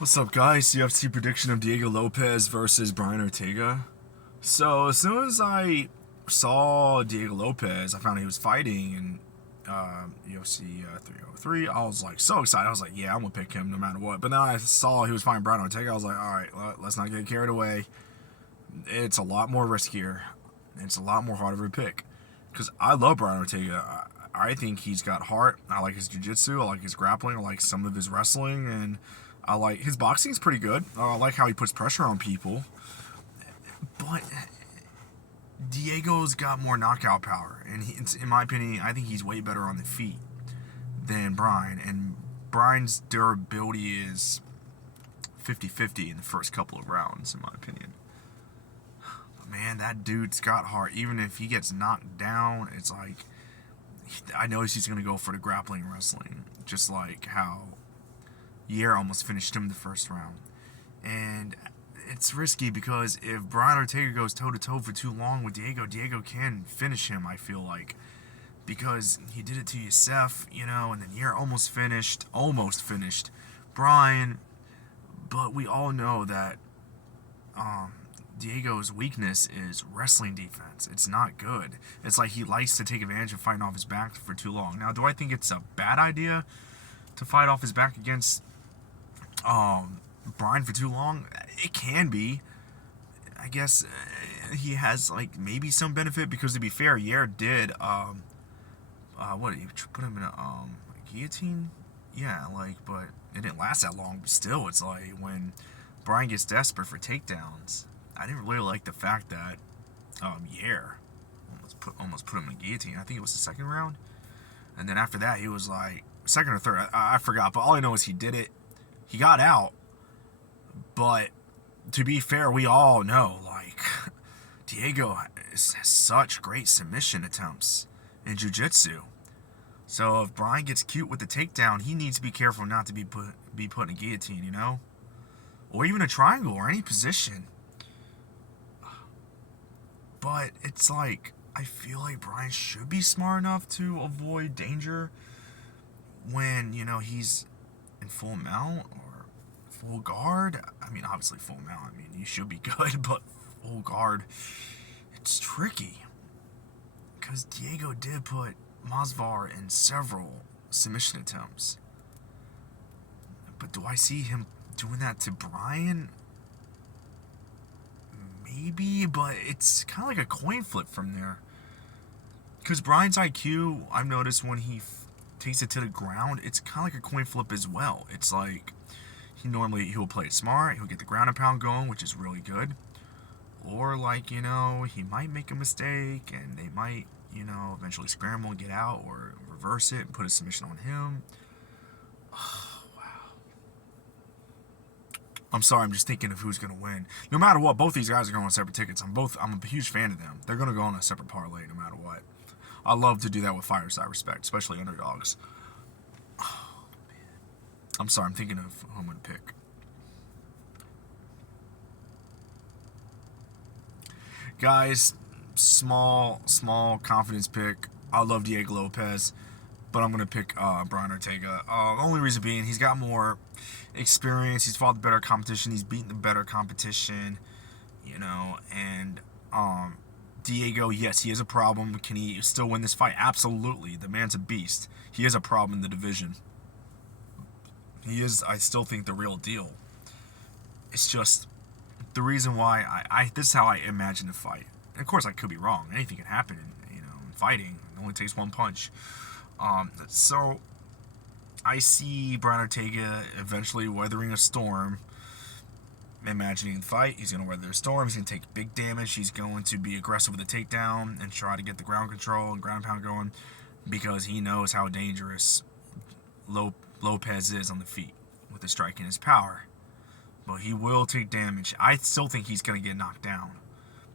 What's up, guys? UFC prediction of Diego Lopes versus Brian Ortega. So, as soon as I saw Diego Lopes, I found he was fighting in UFC 303. I was like so excited. I was like, yeah, I'm gonna pick him no matter what. But then I saw he was fighting Brian Ortega. I was like, all right, let's not get carried away. It's a lot more riskier. It's a lot more harder to pick because I love Brian Ortega. I think he's got heart. I like his jiu-jitsu. I like his grappling. I like some of his wrestling, and I like his boxing's pretty good. I like how he puts pressure on people. But Diego's got more knockout power, and in my opinion, I think he's way better on the feet than Brian. And Brian's durability is 50-50 in the first couple of rounds, in my opinion. But man, that dude's got heart. Even if he gets knocked down, it's like I know he's going to go for the grappling and wrestling, just like how Yair almost finished him the first round. And it's risky because if Brian Ortega goes toe-to-toe for too long with Diego, Diego can finish him, I feel like. Because he did it to Youssef, and then Yair almost finished Brian. But we all know that Diego's weakness is wrestling defense. It's not good. It's like he likes to take advantage of fighting off his back for too long. Now, do I think it's a bad idea to fight off his back against Brian for too long? It can be. I guess he has like maybe some benefit because, to be fair, Yair did what did he put him in a guillotine? Yeah, but it didn't last that long. But still, it's like when Brian gets desperate for takedowns. I didn't really like the fact that Yair almost put him in a guillotine. I think it was the second round, and then after that he was like second or third. I forgot, but all I know is he did it. He got out, but to be fair, we all know Diego has such great submission attempts in jiu-jitsu. So if Brian gets cute with the takedown, he needs to be careful not to be put in a guillotine, or even a triangle or any position. But it's like, I feel like Brian should be smart enough to avoid danger when, he's in full mount or full guard. I mean, obviously full mount. I mean, you should be good, but full guard, it's tricky. Because Diego did put Masvar in several submission attempts. But do I see him doing that to Brian? Maybe, but it's kind of like a coin flip from there. Because Brian's IQ, I've noticed when he takes it to the ground, it's kind of like a coin flip as well. It's like he'll play it smart, he'll get the ground and pound going, which is really good. Or he might make a mistake and they might, eventually scramble and get out or reverse it and put a submission on him. I'm sorry, I'm just thinking of who's going to win. No matter what, both these guys are going on separate tickets. I'm a huge fan of them. They're going to go on a separate parlay no matter what. I love to do that with fighters I respect, especially underdogs. Oh, man. I'm sorry, I'm thinking of who I'm going to pick. Guys, small confidence pick. I love Diego Lopes, but I'm going to pick Brian Ortega. The only reason being, he's got more experience. He's fought the better competition. He's beaten the better competition, and Diego, yes, he has a problem. Can he still win this fight? Absolutely. The man's a beast. He has a problem in the division. He is, I still think, the real deal. It's just the reason why this is how I imagine the fight. And of course, I could be wrong. Anything can happen in fighting. It only takes one punch. So I see Brian Ortega eventually weathering a storm. Imagining the fight, he's going to weather the storm. He's going to take big damage. He's going to be aggressive with the takedown and try to get the ground control and ground pound going because he knows how dangerous Lopes is on the feet with the striking his power. But he will take damage. I still think he's going to get knocked down.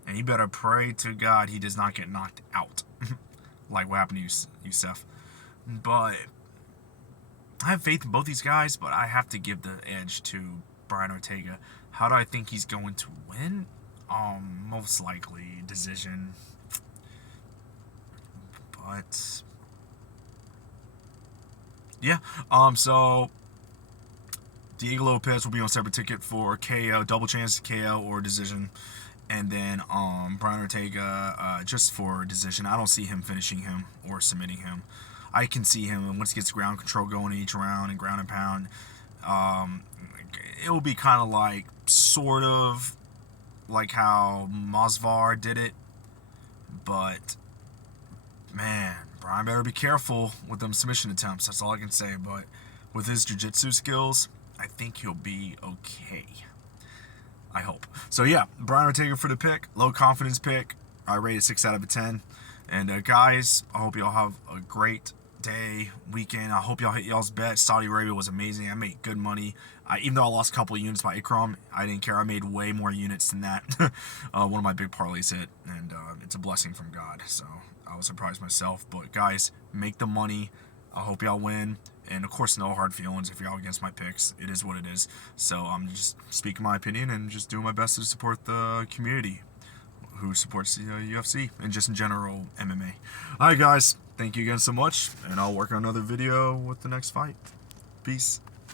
And you better pray to God he does not get knocked out. Like what happened to Youssef. But I have faith in both these guys, but I have to give the edge to Brian Ortega. How do I think he's going to win? Most likely decision. But yeah. So Diego Lopes will be on separate ticket for KO, double chance KO or decision. And then Brian Ortega just for decision. I don't see him finishing him or submitting him. I can see him once he gets ground control going in each round and ground and pound. Um, it will be kind of like sort of like how Masvar did it, but man, Brian better be careful with them submission attempts. That's all I can say. But with his jiu-jitsu skills, I think he'll be okay. I hope. So yeah, Brian Ortega for the pick. Low confidence pick. I rate it 6 out of 10. And guys, I hope y'all have a great day, weekend. I hope y'all hit y'all's bet. Saudi Arabia was amazing. I made good money. Even though I lost a couple of units by Ikram, I didn't care. I made way more units than that. One of my big parlays hit, and it's a blessing from God. So I was surprised myself. But guys, make the money. I hope y'all win. And of course, no hard feelings if y'all against my picks. It is what it is. So I'm just speaking my opinion and just doing my best to support the community who supports the UFC and just in general MMA. All right, guys. Thank you again so much. And I'll work on another video with the next fight. Peace.